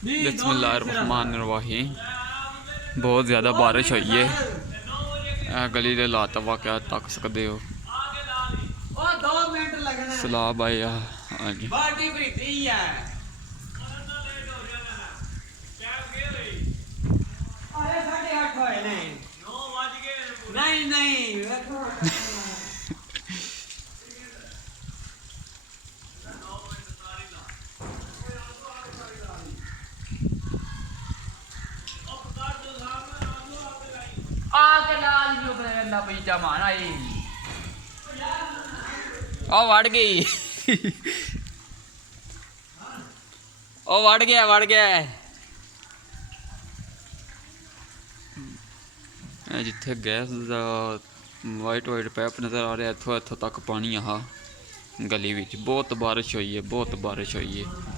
बिस्मिल्लाहिर्रहमानिर्रहीम। बहुत ज़्यादा बारिश हुई है। गली के हालात वाकया तक सकते हो। सलाब आया हाँ जी। नहीं नहीं आके लाल जो बना पीछा माना ही ओ वड़ गई ओ वड़ गया जिथे गैस का वाइट पैप नज़र आ रहा है इतों तक पानी आ गली में। बहुत बारिश हुई है, बहुत बारिश हुई है।